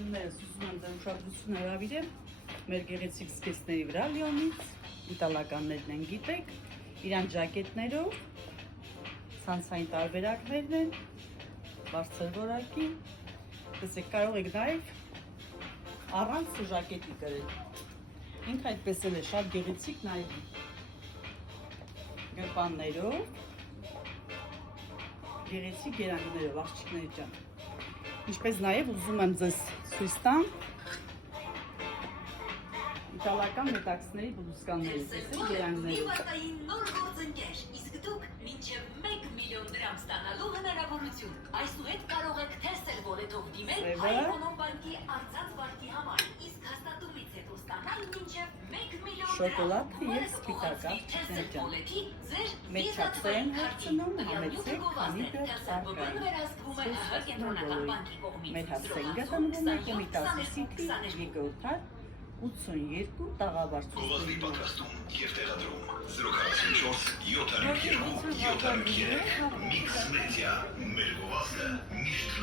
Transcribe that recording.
Սիրուններս ուզում եմ ձեր ուշադրությունը հրավիրեմ մեր գեղեցիկ զգեստների վրա Լիոնից, իտալականներն են գիտեք, իրան ժակետներով, ցանցային տարբերակներն են, բարձր որակի, տեսեք կարող եք նաև առանց ժակետի կրել, ինքը այդպես էլ է շատ գեղեցիկ նաև գրպաններով, գեղեցիկ գերանգներով, աղջիկների ջան, ինչպես նաև ուզում եմ ձեզ ցույց տամ իտալական մետաքսների բլուսկանները, տեսեք գերանգներով։ Նոր գործընկեր, իսկ դուք մինչև 1 միլիոն դրամ ստանալու հնարավորություն։ Այսուհետ կարող եք թեստել որետով դիմել Հայկոնում բանկի արծած վարկի համար, իսկ հաստատումից հետո ստանալ մինչև 1 միլիոն շոկոլադը և սպիտակ աղջիկներ ջան։ Մեր չափսեր են հարցնում, համեցեք, քանի դեռ սարկային։ Մեր հասցեն գտնվում է Կոմիտասի Սիթի 2-րդ 82 տաղավար Գովազդի պատրաստում և տեղադրում 044 702 703 Mix Media մեր գովազդը միշտ